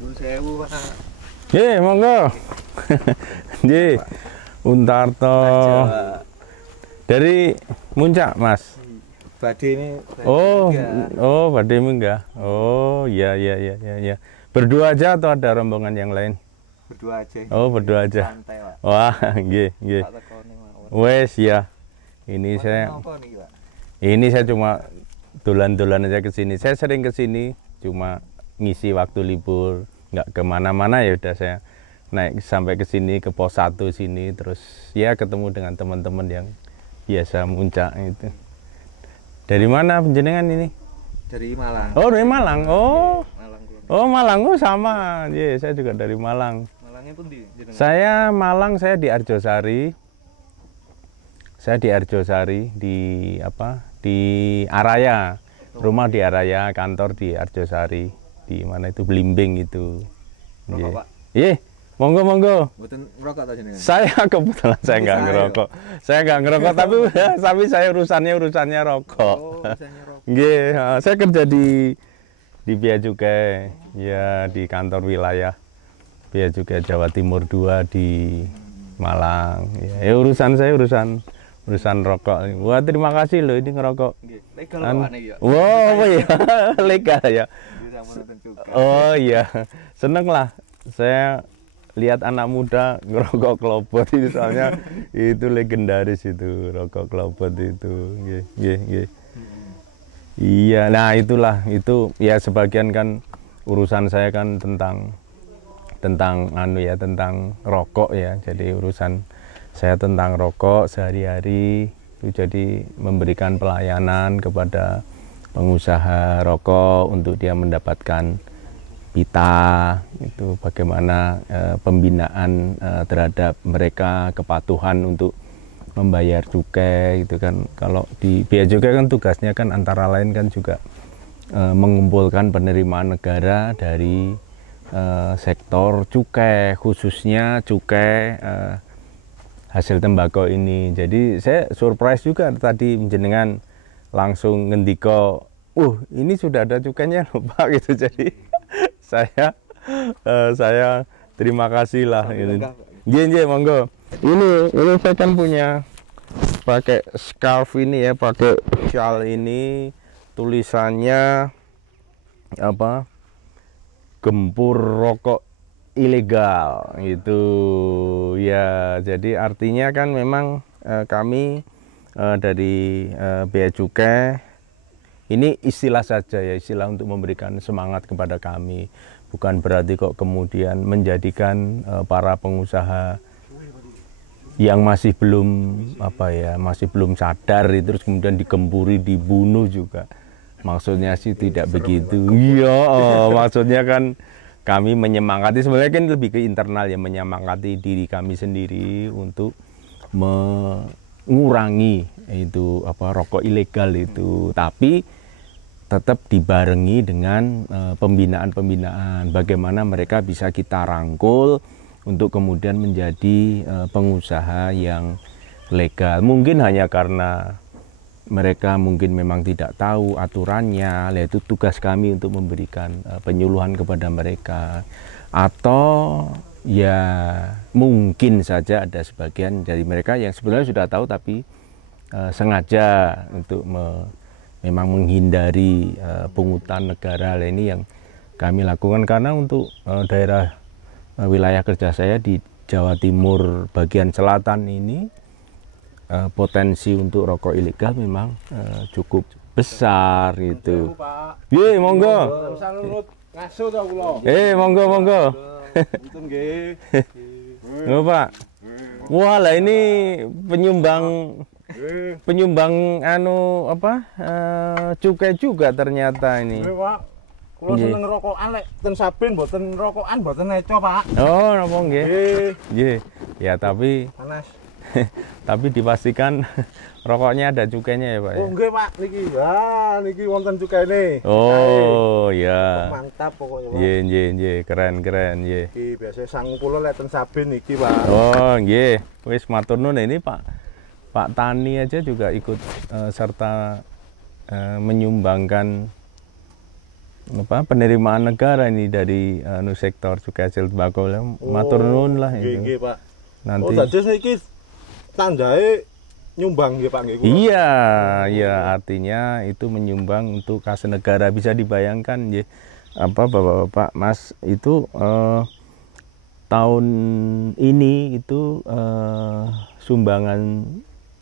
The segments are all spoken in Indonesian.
Nuwun sewu, Pak. Nggih, monggo. Nggih. Untarto. Dari Muncak, Mas. Badhe ini. Oh, oh, badhe munggah. Oh, iya iya iya iya. Berdua aja atau ada rombongan yang lain? Berdua aja. Oh, berdua aja. Santai, Pak. Wah, nggih, nggih. Pak tekone mawon. Wes ya. Ini saya Apa niki, Pak? ini saya cuma dolan-dolan aja ke sini. Saya sering ke sini cuma ngisi waktu libur, nggak kemana-mana ya udah saya naik sampai ke sini ke pos 1 sini terus ya ketemu dengan teman-teman yang biasa muncak itu. Dari mana penjenengan ini? Dari Malang. Oh, dari Malang. Oh. Malang kula. Oh, Malang. Oh, sama. Iya, saya juga dari Malang. Malangnya pundi jenengan? Saya Malang, saya di Arjosari. Saya di Arjosari di apa? Di Araya. Rumah di Araya, kantor di Arjosari. Di mana itu Blimbing itu. Rokok, Pak? Iya, monggo monggo. Mboten ngerokok ta jenengan? Saya kebetulan saya nggak ngerokok. Saya nggak ngerokok tapi saya urusannya rokok. Oh, misalnya rokok. Nggih, saya kerja di Bea Cukai, ya di kantor wilayah Bea Cukai Jawa Timur 2 di Malang. Ya, urusan saya urusan rokok. Wah, terima kasih loh ini ngerokok. Nggih. Legal Pak niki ya. Wow, apa ya? Legal ya. Bisa menonton juga. Oh iya, seneng lah. Saya lihat anak muda ngerokok klobot itu soalnya itu legendaris itu rokok klobot itu. Nggih, nggih, nggih. Iya, nah itulah itu ya sebagian kan urusan saya kan tentang anu ya tentang rokok ya. Jadi urusan saya tentang rokok sehari-hari itu jadi memberikan pelayanan kepada pengusaha rokok untuk dia mendapatkan pita itu bagaimana pembinaan terhadap mereka kepatuhan untuk membayar cukai gitu kan. Kalau di Bea Cukai kan tugasnya kan antara lain kan juga mengumpulkan penerimaan negara dari sektor cukai, khususnya cukai hasil tembakau ini. Jadi saya surprise juga tadi jenengan langsung ngendiko, ini sudah ada cukainya loh Pak gitu. Jadi saya terima kasih lah ini. Nggih, monggo. Ini saya kan punya pakai scarf ini ya, pakai shawl ini tulisannya apa? Gempur rokok ilegal gitu ya. Jadi artinya kan memang kami dari Bea Cukai ini istilah saja ya, istilah untuk memberikan semangat kepada kami, bukan berarti kok kemudian menjadikan para pengusaha yang masih belum masih belum sadar itu terus kemudian digempuri, dibunuh juga. Maksudnya sih tidak begitu. Iya, maksudnya kan kami menyemangati, sebenarnya kan lebih ke internal ya, menyemangati diri kami sendiri untuk mengurangi itu rokok ilegal itu, tapi tetap dibarengi dengan pembinaan bagaimana mereka bisa kita rangkul untuk kemudian menjadi pengusaha yang legal. Mungkin hanya karena mereka mungkin memang tidak tahu aturannya, yaitu tugas kami untuk memberikan penyuluhan kepada mereka. Atau ya mungkin saja ada sebagian dari mereka yang sebenarnya sudah tahu tapi sengaja untuk memang menghindari pungutan negara. Ini yang kami lakukan karena untuk daerah wilayah kerja saya di Jawa Timur bagian selatan ini potensi untuk rokok ilegal memang cukup besar gitu. Ye, monggo. Monggo. Nggak Pak. Wah lah ini penyumbang anu cukai juga ternyata ini. Kulo seneng rokokan lek ten Sabin mboten rokokan mboten neco, Pak. Oh, napa nggih? Nggih. Ya tapi panas. Tapi dipastikan rokoknya ada cukainya ya Pak ya? Oh nggih Pak, niki wonten cukaine. Oh ya. Mantap pokoknya Pak. Nggih, keren nggih. Iki biasa 90 lek ten Sabin niki Pak. Oh nggih, wis matur nuwun. Ini Pak Tani aja juga ikut serta menyumbangkan penerimaan negara ini dari sektor cukai hasil tembakau. Matur nuwun lah itu. Nggih, Pak. Nanti. Oh, dados niki tandae nyumbang nggih Pak nggih. Iya, ya artinya itu menyumbang untuk kas negara. Bisa dibayangkan ya, Bapak-bapak, Mas, itu tahun ini itu sumbangan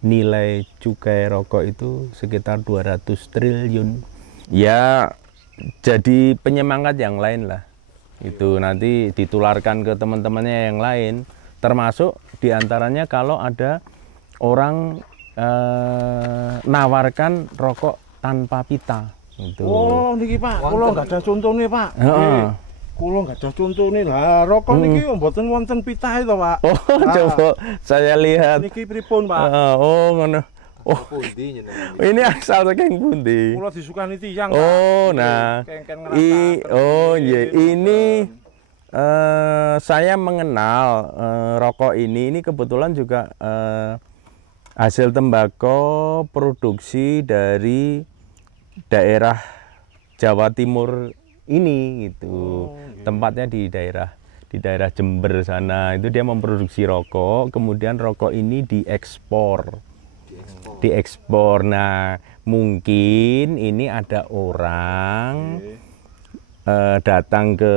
nilai cukai rokok itu sekitar 200 triliun. Ya, jadi penyemangat yang lain lah. Itu nanti ditularkan ke teman-temannya yang lain, termasuk diantaranya kalau ada orang nawarkan rokok tanpa pita. Gitu. Oh, niki Pak, kula nggak ada contohnya Pak. Kula nggak ada contohnya lah. Rokok niki mboten wonten pitahe to Pak. Oh, coba saya lihat. Niki pripun Pak? Oh, ngono. Oh, pundi jenengan? ini asal saking pundi? Kula disukani tiyang. Oh, nah. Ini saya mengenal rokok ini kebetulan juga hasil tembakau produksi dari daerah Jawa Timur ini gitu. Tempatnya di daerah Jember sana. Itu dia memproduksi rokok, kemudian rokok ini diekspor. Nah, mungkin ini ada orang datang ke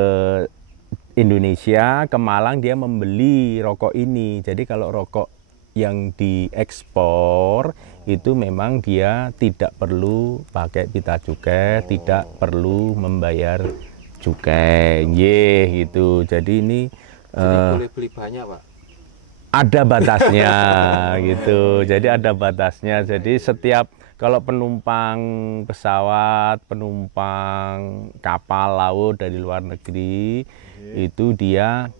Indonesia, ke Malang, dia membeli rokok ini. Jadi kalau rokok yang diekspor itu memang dia tidak perlu pakai pita cukai, tidak perlu membayar cukai, gitu. Jadi ini boleh beli banyak Pak? Ada batasnya gitu. Jadi ada batasnya. Jadi setiap kalau penumpang pesawat, penumpang kapal laut dari luar negeri itu dia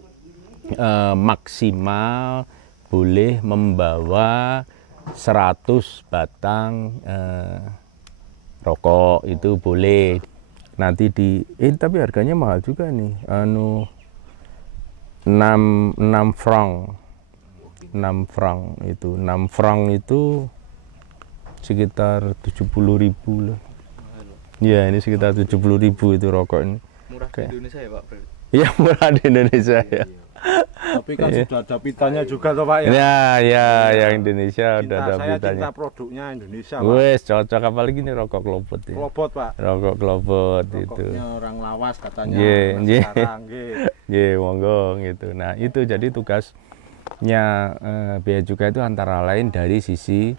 maksimal boleh membawa 100 batang rokok, itu boleh. Nanti tapi harganya mahal juga nih. 6 franc. 6 franc itu sekitar 70.000 lah. Ya, ini sekitar 70.000 itu rokok ini. Murah di Indonesia ya Pak? Iya, murah di Indonesia ya. Tapi kan sudah ada pitanya juga toh Pak ya? Ya, yang Indonesia udah ada Saya pitanya. cinta produknya Indonesia Pak. Wes, cocok, apalagi ini rokok klobot ya. Klobot Pak. Rokok klobot itu. Rokoknya orang lawas katanya. Ye. Sekarang Ye, monggo gitu. Nah, itu jadi tugasnya Bea Cukai itu antara lain dari sisi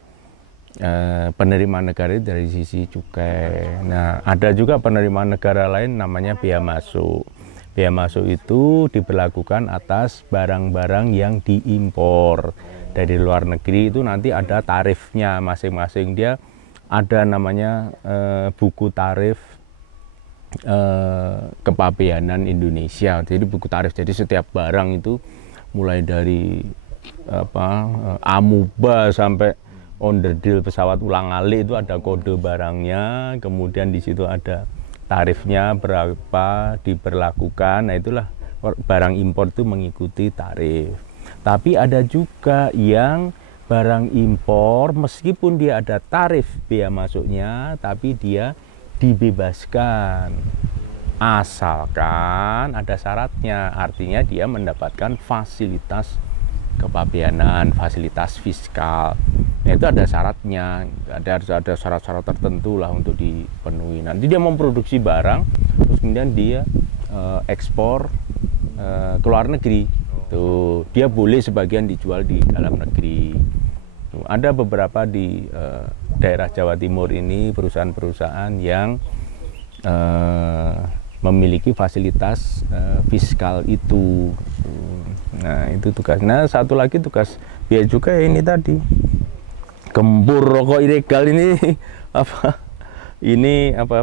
penerimaan negara, dari sisi cukai. Nah, ada juga penerimaan negara lain namanya bea masuk. Bea masuk itu diberlakukan atas barang-barang yang diimpor dari luar negeri. Itu nanti ada tarifnya masing-masing. Dia ada namanya buku tarif kepabeanan Indonesia. Jadi buku tarif. Jadi setiap barang itu mulai dari amuba sampai onderdil pesawat ulang-alik itu ada kode barangnya. Kemudian di situ ada tarifnya berapa diberlakukan. Nah, itulah barang impor itu mengikuti tarif. Tapi ada juga yang barang impor meskipun dia ada tarif bea masuknya, tapi dia dibebaskan asalkan ada syaratnya. Artinya dia mendapatkan fasilitas kepabeanan, fasilitas fiskal. Nah, itu ada syaratnya, ada syarat-syarat tertentu lah untuk dipenuhi. Nanti dia memproduksi barang, terus kemudian dia ekspor ke luar negeri. Tuh, dia boleh sebagian dijual di dalam negeri. Tuh, ada beberapa di daerah Jawa Timur ini perusahaan-perusahaan yang memiliki fasilitas fiskal itu. Nah, itu tugas. Nah, satu lagi tugas Bea Cukai ini tadi. Gempur rokok ilegal ini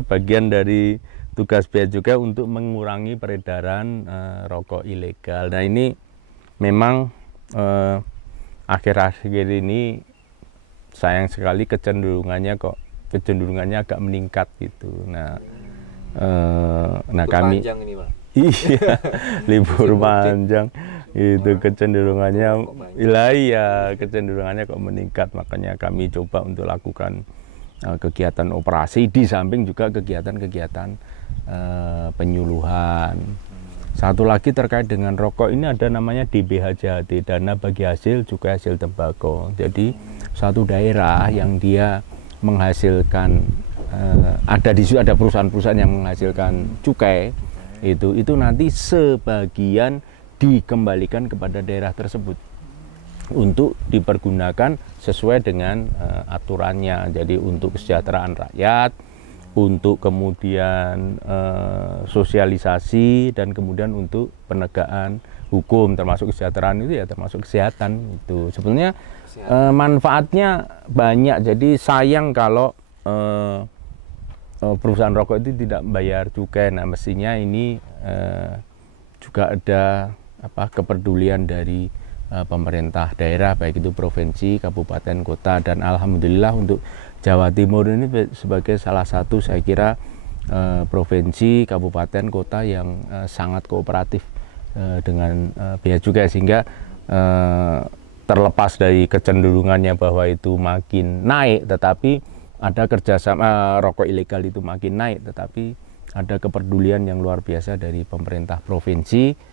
bagian dari tugas Bea Cukai untuk mengurangi peredaran rokok ilegal. Nah, ini memang akhir-akhir ini sayang sekali kecenderungannya agak meningkat gitu. Nah, kami panjang ini, Pak. Iya, libur panjang itu kecenderungannya kecenderungannya kok meningkat. Makanya kami coba untuk lakukan kegiatan operasi di samping juga kegiatan-kegiatan penyuluhan. Satu lagi terkait dengan rokok ini ada namanya DBHJHT, dana bagi hasil cukai hasil tembakau. Jadi satu daerah yang dia menghasilkan ada di situ ada perusahaan-perusahaan yang menghasilkan cukai itu nanti sebagian dikembalikan kepada daerah tersebut untuk dipergunakan sesuai dengan aturannya. Jadi untuk kesejahteraan rakyat, untuk kemudian sosialisasi, dan kemudian untuk penegakan hukum, termasuk kesejahteraan itu ya termasuk kesehatan itu. Sebenarnya manfaatnya banyak. Jadi sayang kalau perusahaan rokok itu tidak membayar cukai. Nah, mestinya ini juga ada kepedulian dari pemerintah daerah, baik itu provinsi, kabupaten, kota, dan alhamdulillah untuk Jawa Timur ini sebagai salah satu, saya kira, provinsi, kabupaten, kota yang sangat kooperatif dengan bea cukai, sehingga terlepas dari kecenderungannya bahwa itu makin naik, tetapi ada kerjasama rokok ilegal itu makin naik, tetapi ada kepedulian yang luar biasa dari pemerintah provinsi,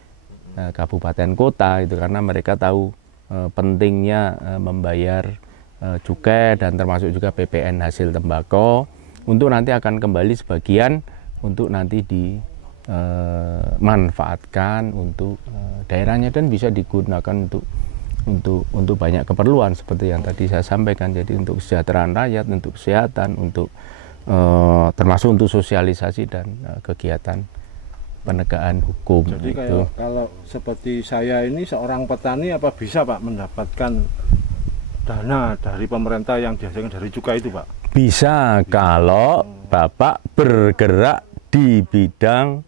kabupaten, kota itu, karena mereka tahu pentingnya membayar cukai dan termasuk juga PPN hasil tembakau, untuk nanti akan kembali sebagian untuk nanti dimanfaatkan untuk daerahnya dan bisa digunakan untuk banyak keperluan seperti yang tadi saya sampaikan. Jadi untuk kesejahteraan rakyat, untuk kesehatan, untuk termasuk untuk sosialisasi dan kegiatan penegakan hukum. Jadi itu. kalau seperti saya ini seorang petani, apa bisa Pak mendapatkan dana dari pemerintah yang dihasilkan dari cukai itu Pak? Bisa kalau Bapak bergerak di bidang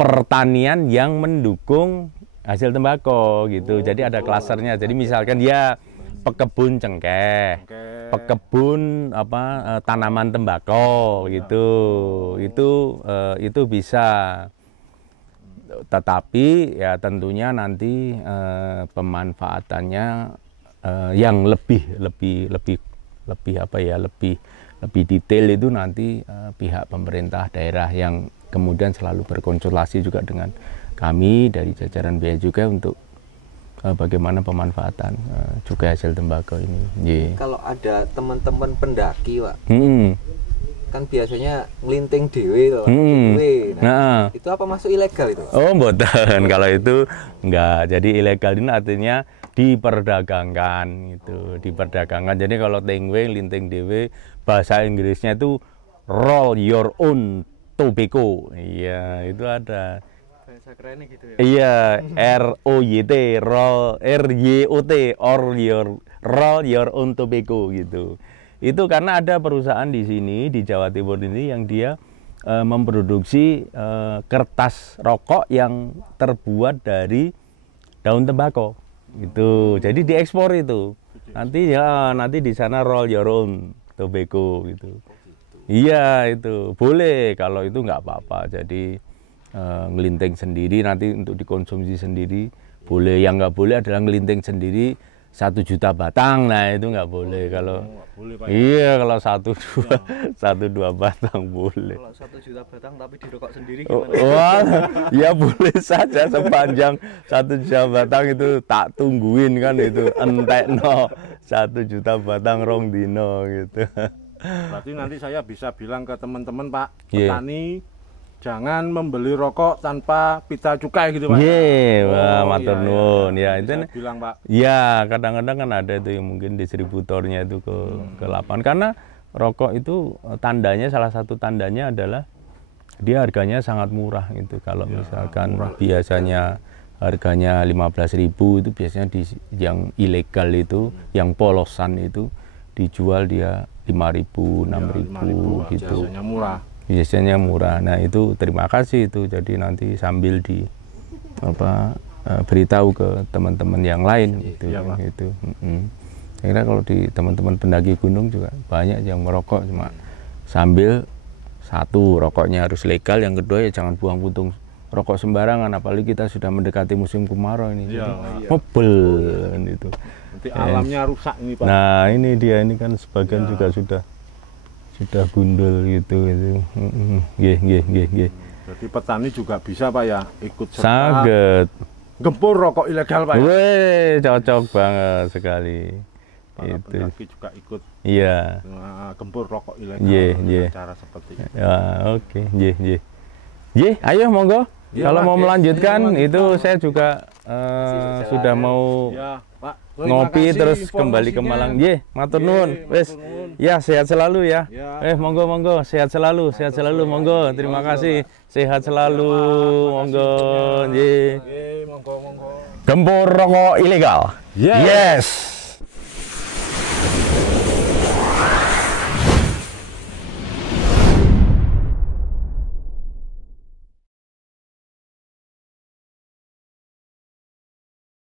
pertanian yang mendukung hasil tembakau gitu. Jadi ada klasternya. Jadi misalkan dia pekebun cengkeh, pekebun tanaman tembakau gitu. Itu bisa. Tetapi ya tentunya nanti pemanfaatannya yang lebih detail itu nanti pihak pemerintah daerah yang kemudian selalu berkonsultasi juga dengan kami dari jajaran bea cukai untuk bagaimana pemanfaatan cukai hasil tembakau ini. Yeah. Kalau ada teman-teman pendaki, Pak, kan biasanya ngelinting dewe loh. Nah, itu apa masuk ilegal itu? Oh, mboten. Kalau itu enggak. Jadi ilegal ini artinya diperdagangkan gitu, diperdagangkan. Jadi kalau tingwe, linting dewe, bahasa Inggrisnya itu roll your own tobacco. Iya, itu ada. Bahasa kerennya gitu ya. Iya, ROYT, roll RYOT, roll your own tobacco gitu. Itu karena ada perusahaan di sini di Jawa Timur ini yang dia memproduksi kertas rokok yang terbuat dari daun tembakau gitu. Jadi diekspor itu. Nanti di sana roll your own tobacco gitu. Iya, itu boleh. Kalau itu nggak apa-apa. Jadi ngelinting sendiri nanti untuk dikonsumsi sendiri boleh. Yang nggak boleh adalah ngelinting sendiri 1 juta batang. Nah, itu nggak boleh. Kalau boleh, Pak. Iya, kalau 1-2 batang boleh. Kalau 1 juta batang tapi dirokok sendiri Oh, gimana? wah, ya boleh saja sepanjang 1 juta batang itu tak tungguin kan itu entekno 1 juta batang rong dino gitu. Berarti nanti saya bisa bilang ke teman-teman Pak, Yeah. petani, jangan membeli rokok tanpa pita cukai gitu Pak. Iya, Oh, matur iya, nuwun. Ya, Bisa itu bilang Pak. ya kadang-kadang kan ada itu yang mungkin distributornya itu ke lapangan, karena rokok itu tandanya, salah satu tandanya adalah dia harganya sangat murah gitu. Kalau misalkan biasanya harganya 15.000, itu biasanya yang ilegal itu, yang polosan itu dijual dia 5.000, 6.000 gitu. Biasanya murah. Biasanya murah. Nah, itu terima kasih itu. Jadi nanti sambil beritahu ke teman-teman yang lain gitu. Iya, Pak. Gitu. Saya kira kalau di teman-teman pendaki gunung juga banyak yang merokok, cuma sambil satu, rokoknya harus legal, yang kedua ya jangan buang puntung rokok sembarangan, apalagi kita sudah mendekati musim kemarau ini. Iya, Mobel itu. Nanti alamnya rusak ini Pak. Nah, ini dia, ini kan sebagian juga sudah gundul gitu itu. Nggih. Jadi petani juga bisa Pak ya ikut serta Sangat. gempur rokok ilegal Pak ya. Wih, cocok banget sekali. Para Itu. pendaki juga ikut Iya. gempur rokok ilegal Iya. dengan cara seperti itu. Ya, oke. Nggih, ayo monggo. Ya, Kalau mau oke. melanjutkan Ayo, itu saya juga sudah mau Ya, Pak. Terima ngopi kasih terus kembali ke informasinya. Malang. Nggih, matur nuwun. Wis. matur nuwun. Ya, sehat selalu ya. Ya. Monggo, sehat selalu, monggo. Terima kasih. Sehat selalu, monggo. Nggih. Nggih, monggo. Gempur rokok ilegal. Yes. Yes.